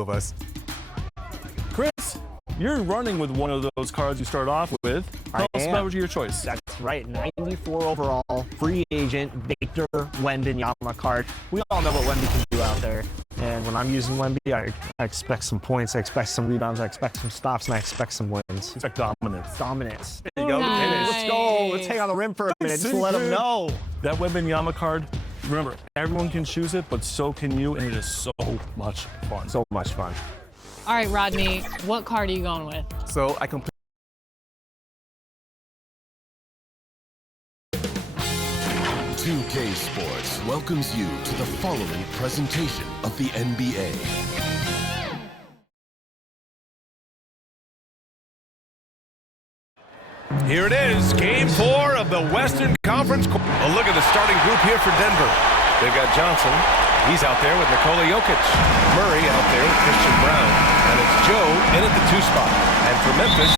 of us. Chris, you're running with one of those cards you start off with. Tell us about your choice. That's right, 94 overall, free agent, Victor Wembanyama card. We all know what Wemby can do out there. And when I'm using Wemby, I expect some points, I expect some rebounds, I expect some stops, and I expect some wins. Expect dominance. Dominance. There you go. Nice. Let's go. Let's hang on the rim for a minute just to let them know. That Wembanyama card, remember, everyone can choose it, but so can you, and it is so much fun. So much fun. All right, Rodney, what card are you going with? So I can 2K Sports welcomes you to the following presentation of the NBA. Here it is, Game 4 of the Western Conference. A look at the starting group here for Denver. They've got Johnson. He's out there with Nikola Jokic. Murray out there with Christian Brown. And it's Joe in at the 2 spot. And for Memphis,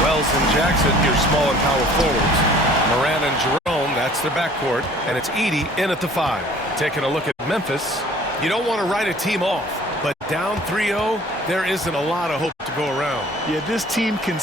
Wells and Jackson, your small and power forwards. Moran and Jerome, that's their backcourt. And it's Edey in at the 5. Taking a look at Memphis. You don't want to write a team off, but down 3-0, there isn't a lot of hope to go around. Yeah, this team can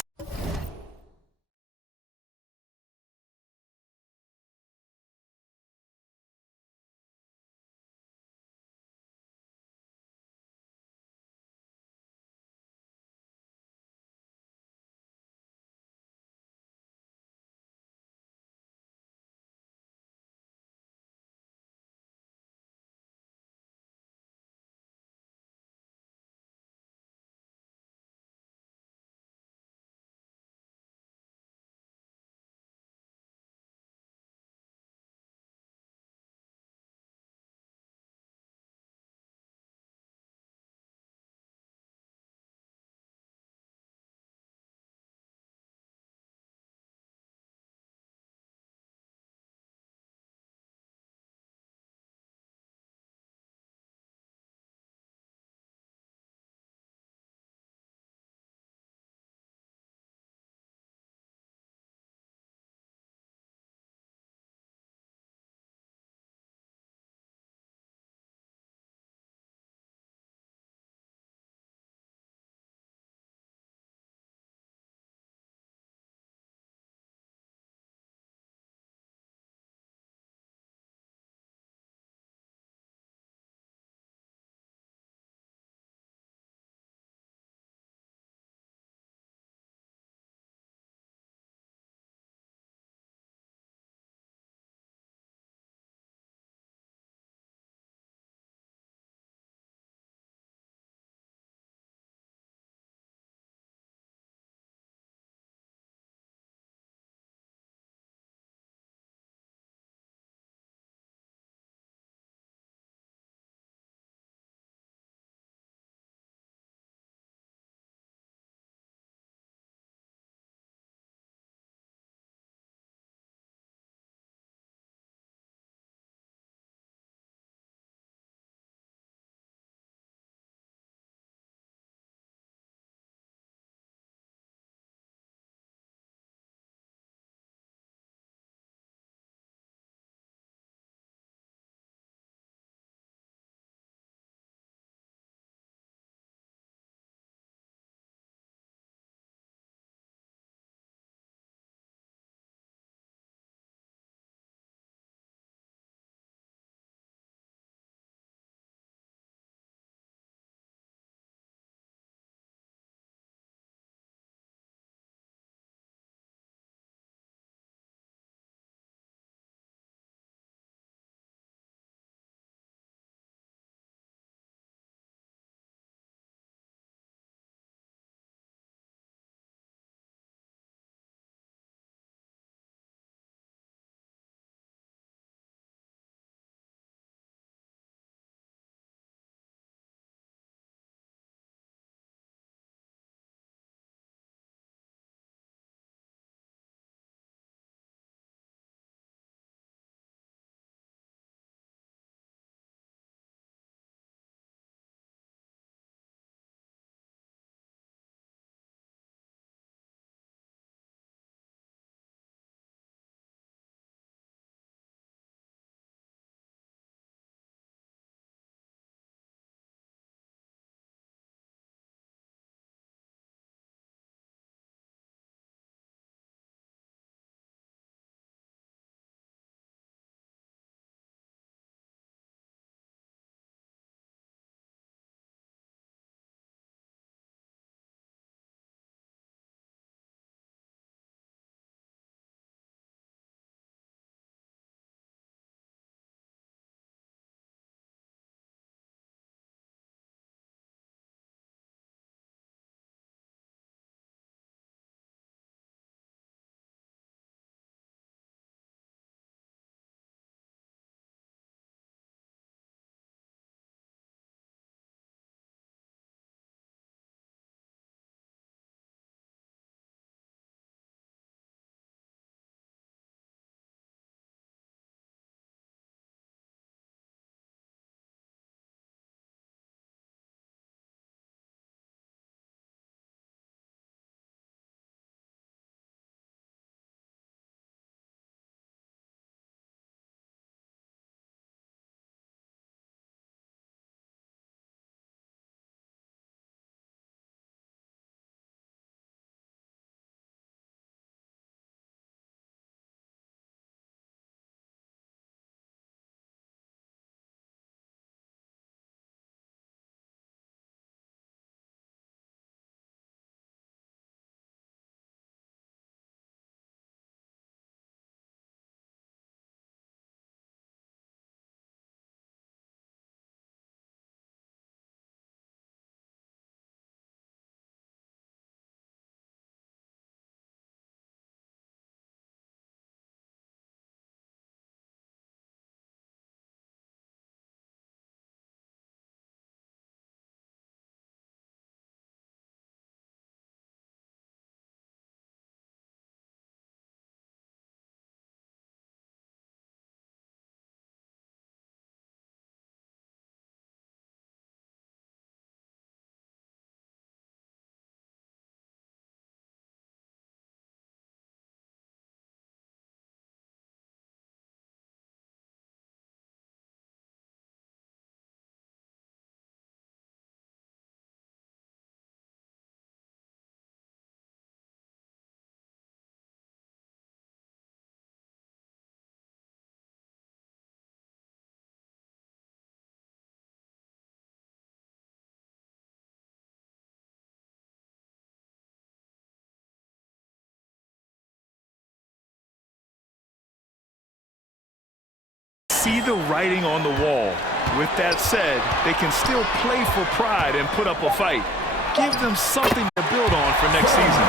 see the writing on the wall. With that said, they can still play for pride and put up a fight. Give them something to build on for next season.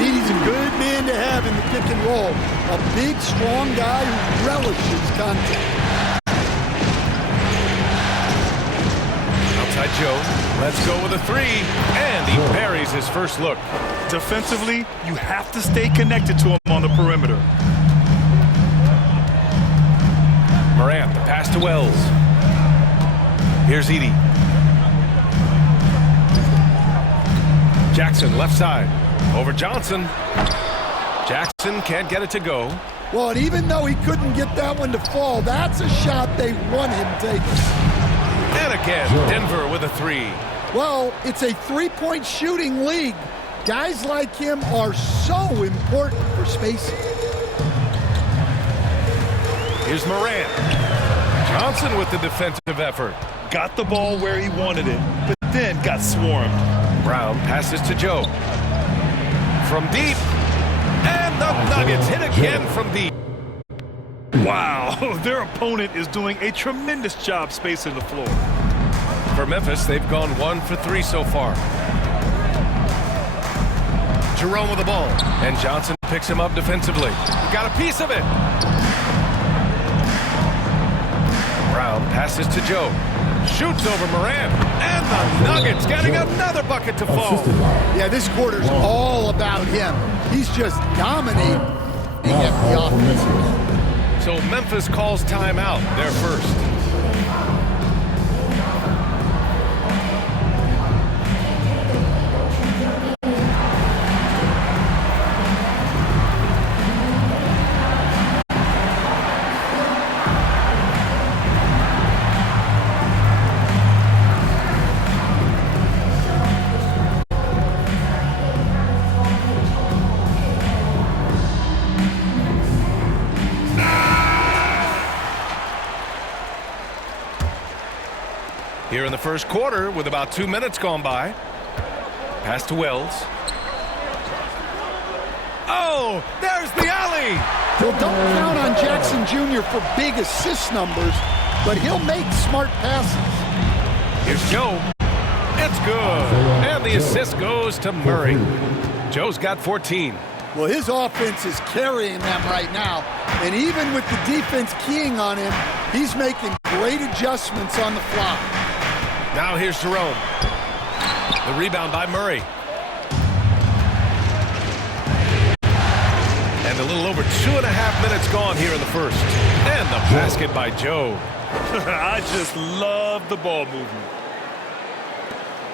He's a good man to have in the pick and roll. A big, strong guy who relishes contact. Outside Joe. Let's go with a three. And he buries his first look. Defensively, you have to stay connected to him on the perimeter. Morant, the pass to Wells. Here's Edey. Jackson, left side. Over Johnson. Jackson can't get it to go. Well, and even though he couldn't get that one to fall, that's a shot they want him taking. And again, Denver with a three. Well, it's a three-point shooting league. Guys like him are so important for spacing. Here's Morant. Johnson with the defensive effort. Got the ball where he wanted it, but then got swarmed. Brown passes to Joe. From deep. And the Nuggets hit again from deep. Wow, their opponent is doing a tremendous job spacing the floor. For Memphis, they've gone 1 for 3 so far. Jerome with the ball. And Johnson picks him up defensively. He got a piece of it. Brown passes to Joe. Shoots over Morant. And the Nuggets getting another bucket to fall. Yeah, this quarter's all about him. He's just dominating at the offense. So Memphis calls timeout. They're first. Here in the first quarter with about 2 minutes gone by. Pass to Wells. Oh, there's the alley. Well, don't count on Jackson Jr. for big assist numbers, but he'll make smart passes. Here's Joe. It's good. And the assist goes to Murray. Joe's got 14. Well, his offense is carrying them right now. And even with the defense keying on him, he's making great adjustments on the fly. Now here's Jerome. The rebound by Murray. And a little over 2.5 minutes gone here in the first. And the basket by Joe. I just love the ball movement.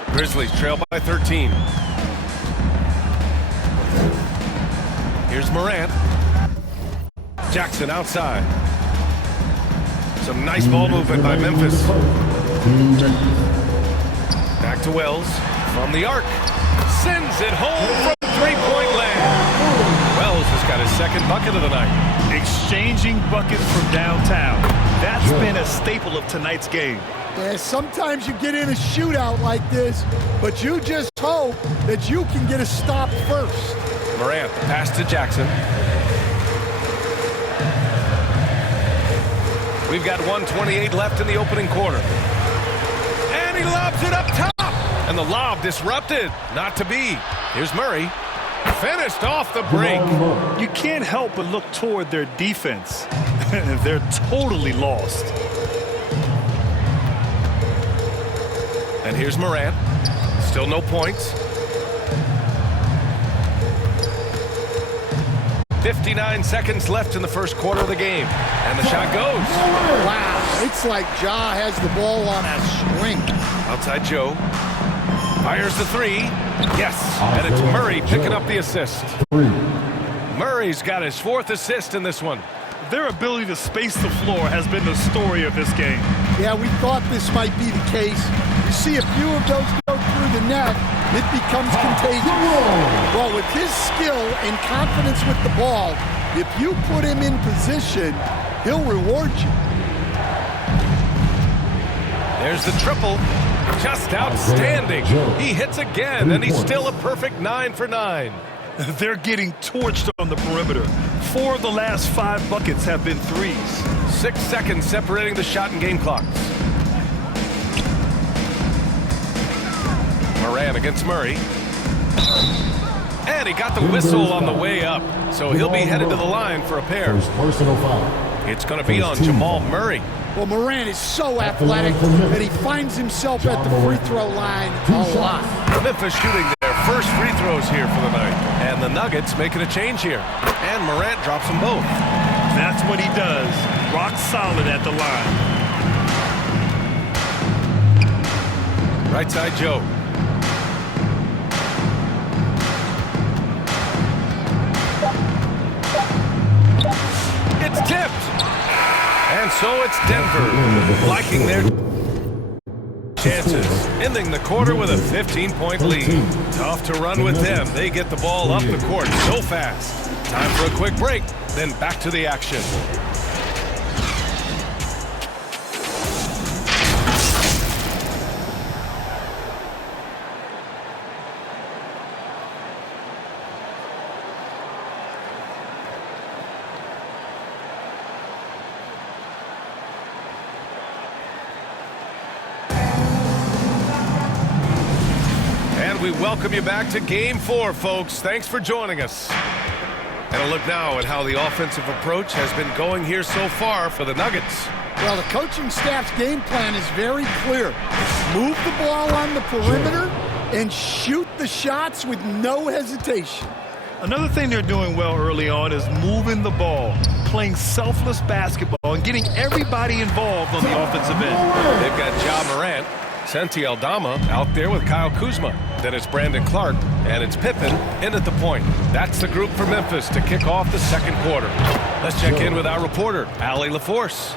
Grizzlies trail by 13. Here's Morant. Jackson outside. Some nice ball movement by Memphis. Back to Wells from the arc. Sends it home from three-point land. Wells has got his second bucket of the night. Exchanging buckets from downtown. That's been a staple of tonight's game. Yeah, sometimes you get in a shootout like this, but you just hope that you can get a stop first. Morant, pass to Jackson. We've got 1:28 left in the opening quarter. And he lobs it up top. And the lob disrupted. Not to be. Here's Murray. Finished off the break. You can't help but look toward their defense. They're totally lost. And here's Morant. Still no points. 59 seconds left in the first quarter of the game. And the shot goes. Wow, it's like Ja has the ball on a string. Outside Joe. Fires the three. Yes. And it's Murray picking up the assist. Murray's got his 4th assist in this one. Their ability to space the floor has been the story of this game. Yeah, we thought this might be the case. You see a few of those go through the net, it becomes contagious. Well, with his skill and confidence with the ball, if you put him in position, he'll reward you. There's the triple. Just outstanding. He hits again, and he's still a perfect 9 for 9. They're getting torched on the perimeter. 4 of the last 5 buckets have been threes. 6 seconds separating the shot and game clocks. Moran against Murray. And he got the whistle on the way up, so he'll be headed to the line for a pair. Personal foul. It's going to be on Jamal Murray. Well, Moran is so athletic that he finds himself at the free throw line a lot. Memphis shooting their first free throws here for the night. And the Nuggets making a change here. And Morant drops them both. That's what he does. Rock solid at the line. Right side Joe. It's tipped. And so it's Denver liking their chances, ending the quarter with a 15-point lead. Tough to run with them. They get the ball up the court so fast. Time for a quick break, then back to the action. We welcome you back to Game 4, folks. Thanks for joining us. And a look now at how the offensive approach has been going here so far for the Nuggets. Well, the coaching staff's game plan is very clear. Move the ball on the perimeter and shoot the shots with no hesitation. Another thing they're doing well early on is moving the ball, playing selfless basketball, and getting everybody involved on the offensive end. They've got Ja Morant, Santi Aldama out there with Kyle Kuzma. Then it's Brandon Clark, and it's Pippen in at the point. That's the group for Memphis to kick off the second quarter. Let's check in with our reporter, Allie LaForce.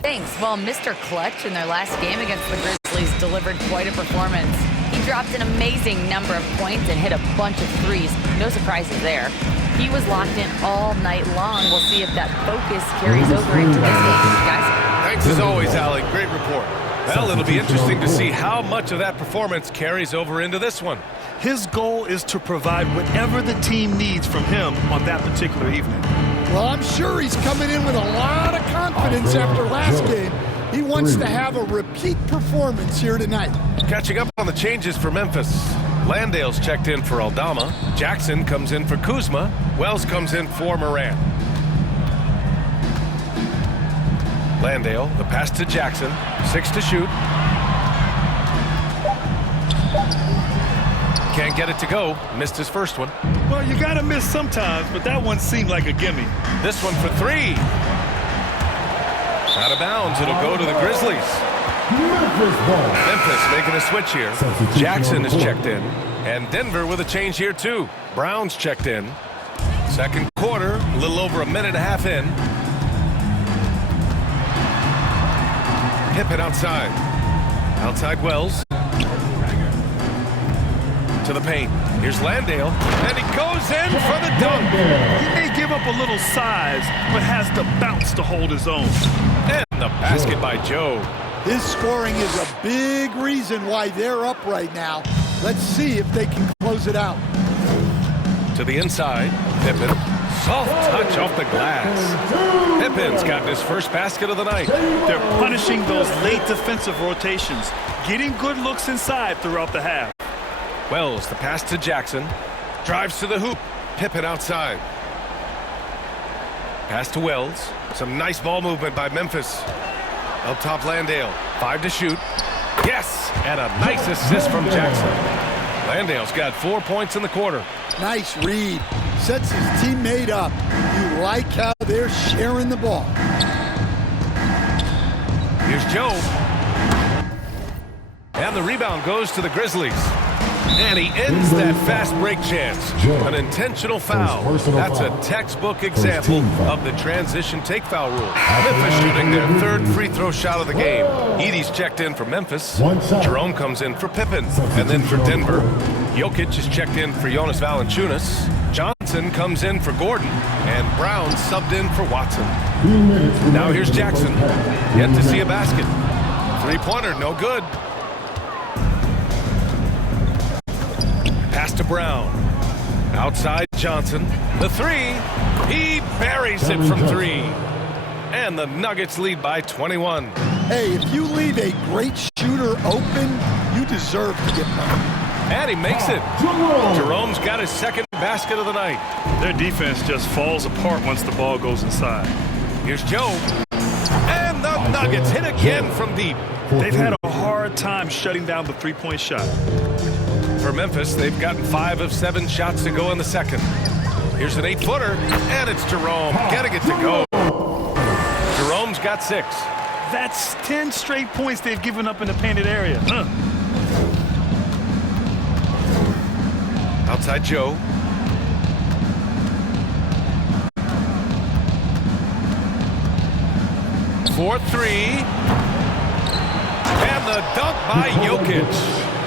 Thanks. Well, Mr. Clutch in their last game against the Grizzlies delivered quite a performance. He dropped an amazing number of points and hit a bunch of threes. No surprises there. He was locked in all night long. We'll see if that focus carries over into this game, guys. Thanks as always, Allie. Great report. Well, it'll be interesting to see how much of that performance carries over into this one. His goal is to provide whatever the team needs from him on that particular evening. Well, I'm sure he's coming in with a lot of confidence after last game. He wants to have a repeat performance here tonight. Catching up on the changes for Memphis. Landale's checked in for Aldama. Jackson comes in for Kuzma. Wells comes in for Moran. Landale, the pass to Jackson. 6 to shoot. Can't get it to go. Missed his first one. Well, you got to miss sometimes, but that one seemed like a gimme. This one for 3. Out of bounds. It'll go to the Grizzlies. Memphis making a switch here. Jackson is checked in. And Denver with a change here, too. Brown's checked in. Second quarter, a little over a minute and a half in. Pippen outside. Outside Wells. To the paint. Here's Landale. And he goes in for the dunk. He may give up a little size, but has the bounce to hold his own. And the basket by Joe. His scoring is a big reason why they're up right now. Let's see if they can close it out. To the inside. Pippen. Soft touch off the glass. Pippen's gotten his first basket of the night. They're punishing those late defensive rotations, getting good looks inside throughout the half. Wells, the pass to Jackson. Drives to the hoop. Pippen outside. Pass to Wells. Some nice ball movement by Memphis. Up top, Landale. 5 to shoot. Yes! And a nice assist from Jackson. Landale's got 4 points in the quarter. Nice read. Sets his teammate up. You like how they're sharing the ball. Here's Joe. And the rebound goes to the Grizzlies. And he ends that fast break chance. An intentional foul. That's a textbook example of the transition take foul rule. Memphis shooting their third free throw shot of the game. Edey's checked in for Memphis. Jerome comes in for Pippen. And then for Denver, Jokic is checked in for Jonas Valanciunas. Johnson comes in for Gordon. And Brown subbed in for Watson. Now here's Jackson. Yet to see a basket. Three-pointer, no good. Pass to Brown. Outside Johnson. The 3. He buries it from 3. And the Nuggets lead by 21. Hey, if you leave a great shooter open, you deserve to get money. And he makes it. Jerome's got his second basket of the night. Their defense just falls apart once the ball goes inside. Here's Joe. And the Nuggets hit again from deep. They've had a hard time shutting down the three-point shot. For Memphis, they've gotten 5 of 7 shots to go in the second. Here's an 8-footer, and it's Jerome getting it to go. Jerome's got 6. That's 10 straight points they've given up in the painted area. Outside Joe. For 3. And the dunk by Jokic.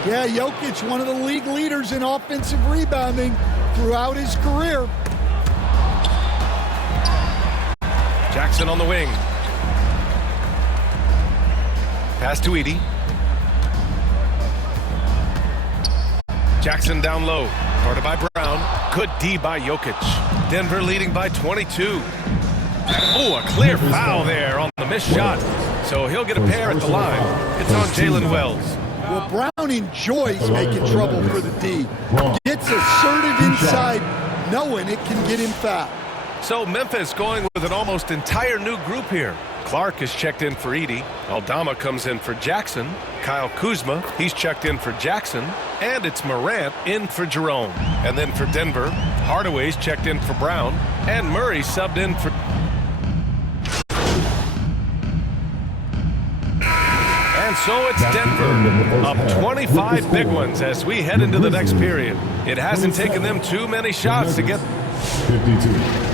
Yeah, Jokic, one of the league leaders in offensive rebounding throughout his career. Jackson on the wing. Pass to Edey. Jackson down low. Guarded by Brown. Good D by Jokic. Denver leading by 22. Oh, a clear foul there on the missed shot. So he'll get a pair at the line. It's on Jalen Wells. Well, Brown enjoys making trouble for the D. Gets assertive inside, knowing it can get him fouled. So Memphis going with an almost entire new group here. Clark is checked in for Edey. Aldama comes in for Jackson. Kyle Kuzma, he's checked in for Jackson. And it's Morant in for Jerome. And then for Denver, Hardaway's checked in for Brown. And Murray subbed in for... And so it's Denver, up 25 big ones as we head into the next period. It hasn't taken them too many shots to get... 52.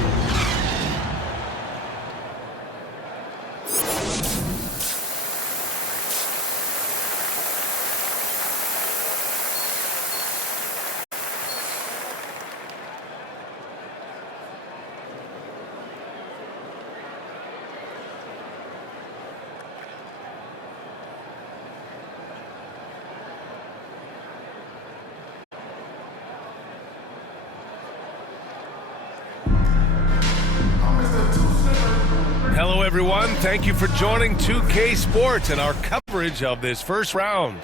Hello, everyone. Thank you for joining 2K Sports and our coverage of this first round.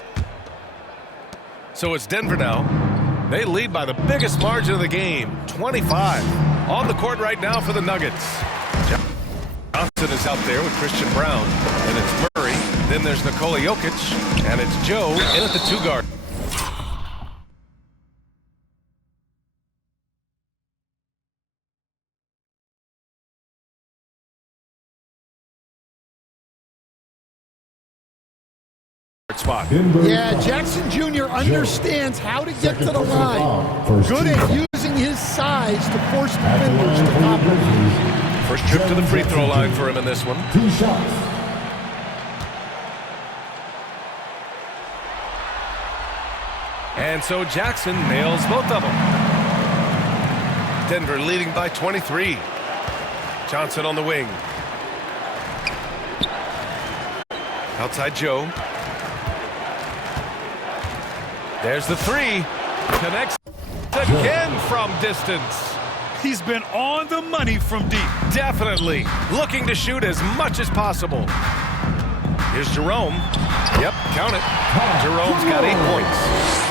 So it's Denver now. They lead by the biggest margin of the game, 25. On the court right now for the Nuggets. Johnson is out there with Christian Brown. And it's Murray. Then there's Nikola Jokic. And it's Joe in at the 2-guard. Spot. Yeah, Jackson Jr. understands how to get to the line. Good at using his size to force defenders to compromise. First trip to the free throw line for him in this one. 2 shots. And so Jackson nails both of them. Denver leading by 23. Johnson on the wing. Outside Joe. There's the 3. Connects again from distance. He's been on the money from deep. Definitely looking to shoot as much as possible. Here's Jerome. Yep, count it. Jerome's got 8 points.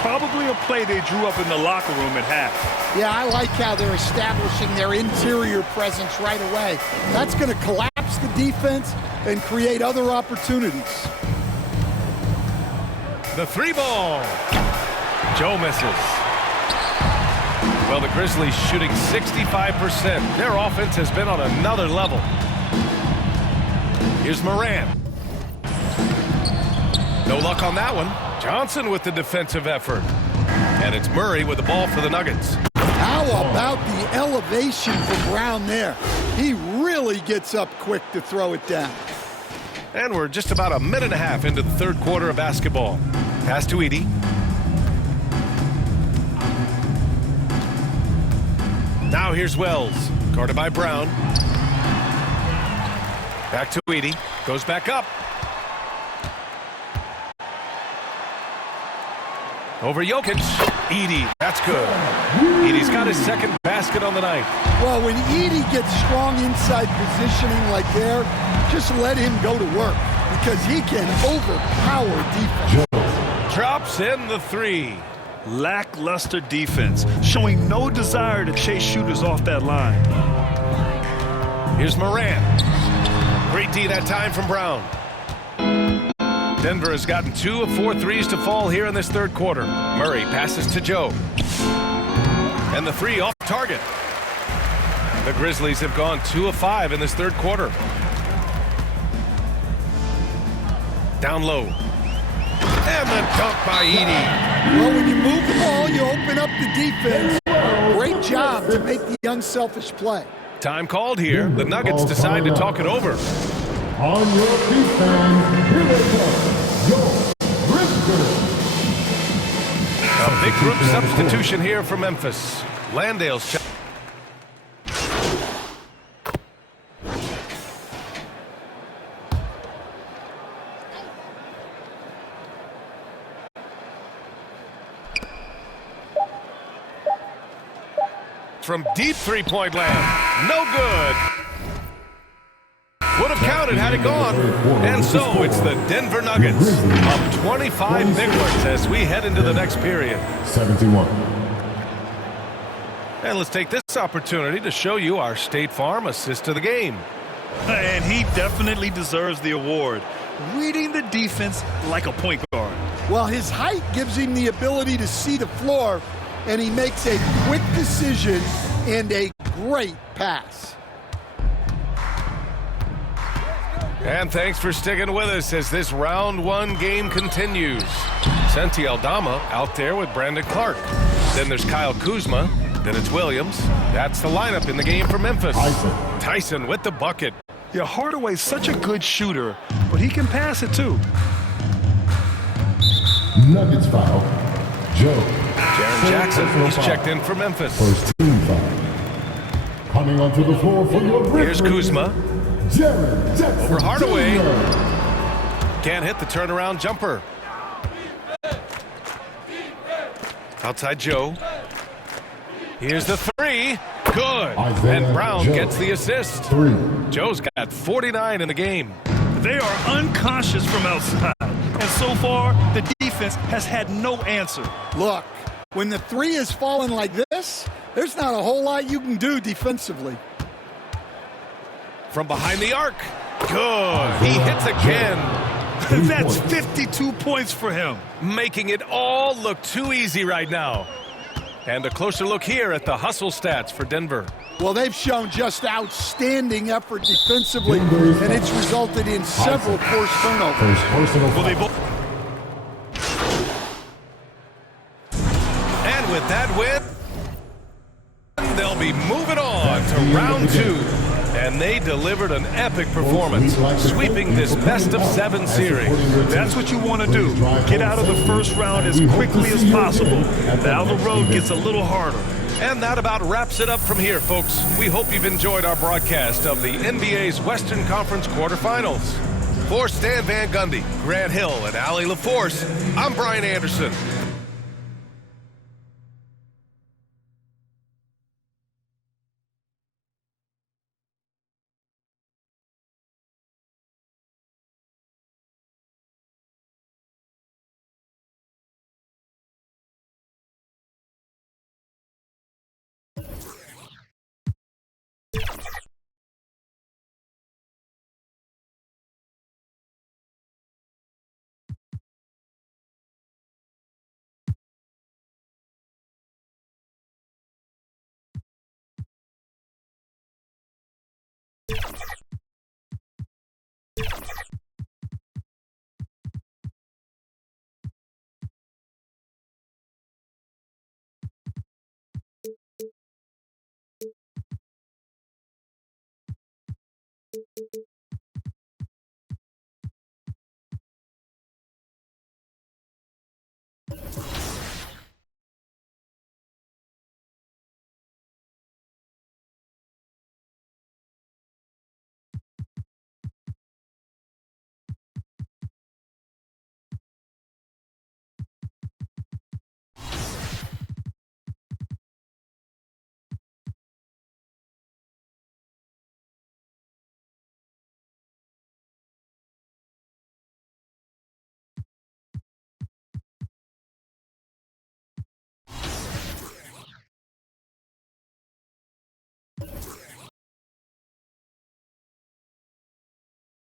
Probably a play they drew up in the locker room at half. Yeah, I like how they're establishing their interior presence right away. That's going to collapse the defense and create other opportunities. The 3-ball. Joe misses. Well, the Grizzlies shooting 65%. Their offense has been on another level. Here's Morant. No luck on that one. Johnson with the defensive effort. And it's Murray with the ball for the Nuggets. How about the elevation from Brown there? He really gets up quick to throw it down. And we're just about a minute and a half into the third quarter of basketball. Pass to Edey. Now here's Wells. Guarded by Brown. Back to Edey. Goes back up. Over Jokic. Edey, that's good. Edey's got his second basket on the night. Well, when Edey gets strong inside positioning like there, just let him go to work because he can overpower defense. Drops in the three. Lackluster defense, showing no desire to chase shooters off that line. Here's Morant. Great D that time from Brown. Denver has gotten 2 of 4 threes to fall here in this third quarter. Murray passes to Joe. And the three off target. The Grizzlies have gone 2 of 5 in this third quarter. Down low. And the dunk by Edey. Well, when you move the ball, you open up the defense. Great job to make the unselfish play. Time called here. The Nuggets decide to talk it over. On your defense, here they come, your Grizzlies. A big group substitution here for Memphis. Landale's check. From deep three-point land. No good. Would have counted had it gone. And so it's the Denver Nuggets up 25 big ones as we head into the next period. 71. And let's take this opportunity to show you our State Farm assist to the game. And he definitely deserves the award. Reading the defense like a point guard. Well, his height gives him the ability to see the floor, and he makes a quick decision and a great pass. And thanks for sticking with us as this round one game continues. Santi Aldama out there with Brandon Clark. Then there's Kyle Kuzma. Then it's Williams. That's the lineup in the game for Memphis. Tyson with the bucket. Yeah, Hardaway's such a good shooter, but he can pass it too. Nuggets foul. Joe. Jaren Jackson, he's checked in for Memphis. First team foul. Coming onto the floor for your Here's Kuzma. Jaren Jackson. Over Hardaway. Jr. Can't hit the turnaround jumper. Outside Joe. Here's the three. Good. And Brown gets the assist. 3. Joe's got 49 in the game. They are unconscious from outside. And so far, the defense has had no answer. Look, when the three is falling like this, there's not a whole lot you can do defensively. From behind the arc. Good. He hits again. That's 52 points for him. Making it all look too easy right now. And a closer look here at the hustle stats for Denver. Well, they've shown just outstanding effort defensively, and it's resulted in several forced turnovers. Well, they both. And with that win, they'll be moving on to round 2. And they delivered an epic performance, sweeping this best-of-7 series. That's what you want to do. Get out of the first round as quickly as possible. Now the road gets a little harder. And that about wraps it up from here, folks. We hope you've enjoyed our broadcast of the NBA's Western Conference quarterfinals. For Stan Van Gundy, Grant Hill, and Allie LaForce, I'm Brian Anderson.